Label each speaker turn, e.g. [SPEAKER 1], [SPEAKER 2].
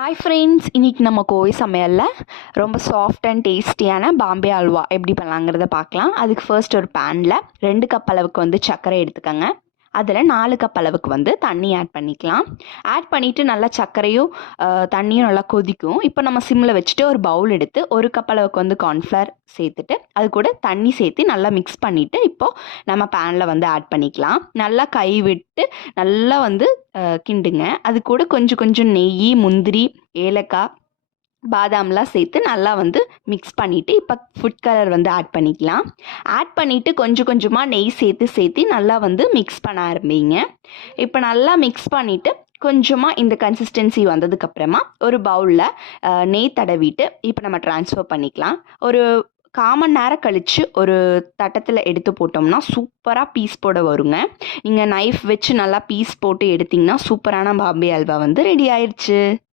[SPEAKER 1] Hi friends இன்னைக்கு நம்ம கோவை சமையலில் ரொம்ப சாஃப்ட் அண்ட் டேஸ்டியான பாம்பே அல்வா எப்படி பண்ணலாங்கிறத பார்க்கலாம். அதுக்கு ஃபர்ஸ்ட் ஒரு பேனில் ரெண்டு கப் அளவுக்கு வந்து சர்க்கரை எடுத்துக்கோங்க. அதில் நாலு கப் அளவுக்கு வந்து தண்ணி ஆட் பண்ணிக்கலாம். ஆட் பண்ணிவிட்டு நல்லா சர்க்கரையும் தண்ணியும் நல்லா கொதிக்கும். இப்போ நம்ம சிம்மில் வச்சுட்டு ஒரு பவுல் எடுத்து ஒரு கப் அளவுக்கு வந்து கார்ன்ஃப்ளவர் சேர்த்துட்டு அது கூட தண்ணி சேர்த்து நல்லா மிக்ஸ் பண்ணிவிட்டு இப்போது நம்ம பேனில் வந்து ஆட் பண்ணிக்கலாம். நல்லா கை விட்டு நல்லா வந்து கிண்டுங்க. அது கூட கொஞ்சம் கொஞ்சம் நெய் முந்திரி ஏலக்காய் பாதாம்லாம் சேர்த்து நல்லா வந்து மிக்ஸ் பண்ணிவிட்டு இப்போ ஃபுட் கலர் வந்து ஆட் பண்ணிக்கலாம். ஆட் பண்ணிவிட்டு கொஞ்சம் கொஞ்சமாக நெய் சேர்த்து சேர்த்து நல்லா வந்து மிக்ஸ் பண்ண ஆரம்பிங்க. இப்போ நல்லா மிக்ஸ் பண்ணிவிட்டு கொஞ்சமாக இந்த கன்சிஸ்டன்சி வந்ததுக்கப்புறமா ஒரு பவுலில் நெய் தடவிட்டு இப்போ நம்ம ட்ரான்ஸ்ஃபர் பண்ணிக்கலாம். ஒரு காமன் நேரம் கழித்து ஒரு தட்டத்தில் எடுத்து போட்டோம்னா சூப்பராக பீஸ் போட வருங்க. நீங்கள் நைஃப் வச்சு நல்லா பீஸ் போட்டு எடுத்திங்கன்னா சூப்பரான பாம்பே அல்வா வந்து ரெடி ஆயிடுச்சு